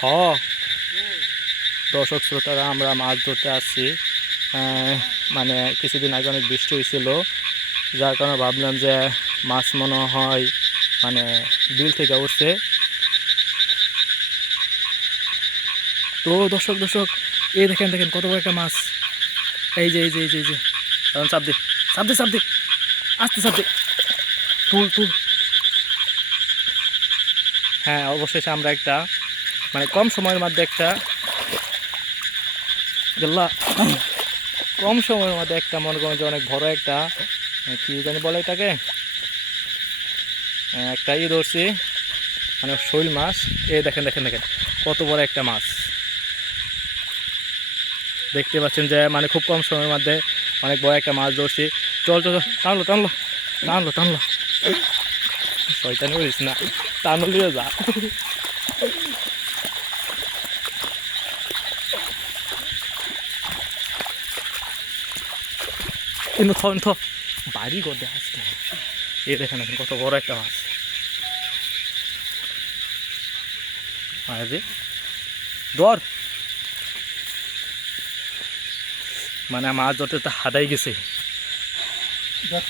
হ দর্শক শ্রোতারা, আমরা মাছ ধরতে আসছি। মানে কিছুদিন আগে অনেক বৃষ্টি হয়েছিল, যার কারণে ভাবলাম যে মাছ মনে হয় মানে বিল থেকে উঠছে। তো দর্শক দর্শক এই দেখেন দেখেন কত বড় একটা মাছ। এই যে এই যে এই যে এই যে এখন চাপ দে, চাপ দে, চাপ দে, আস্তে চাপ দে, তুল তুল। হ্যাঁ, অবশেষে আমরা একটা মানে কম সময়ের মধ্যে একটা গেল্লা, কম সময়ের মধ্যে একটা মনে করেন যে অনেক বড় একটা কি জানি বলে এটাকে, একটা ধরছি, মানে শৈল মাছ। এই দেখেন দেখেন দেখেন কত বড় একটা মাছ। দেখতে পাচ্ছেন যে মানে খুব কম সময়ের মধ্যে অনেক বড় একটা মাছ ধরছি। চল চল চল, টানলো টানলো টানলো টানলো, শয়তানি করিস না, টানলো দিয়ে যা। কিন্তু থ বাড়ি করতে আসছে। এই দেখেন এখন কত বড় একটা মাছ। আরে ধর, মানে মাছ ধরতে তো হাদাই গেছে।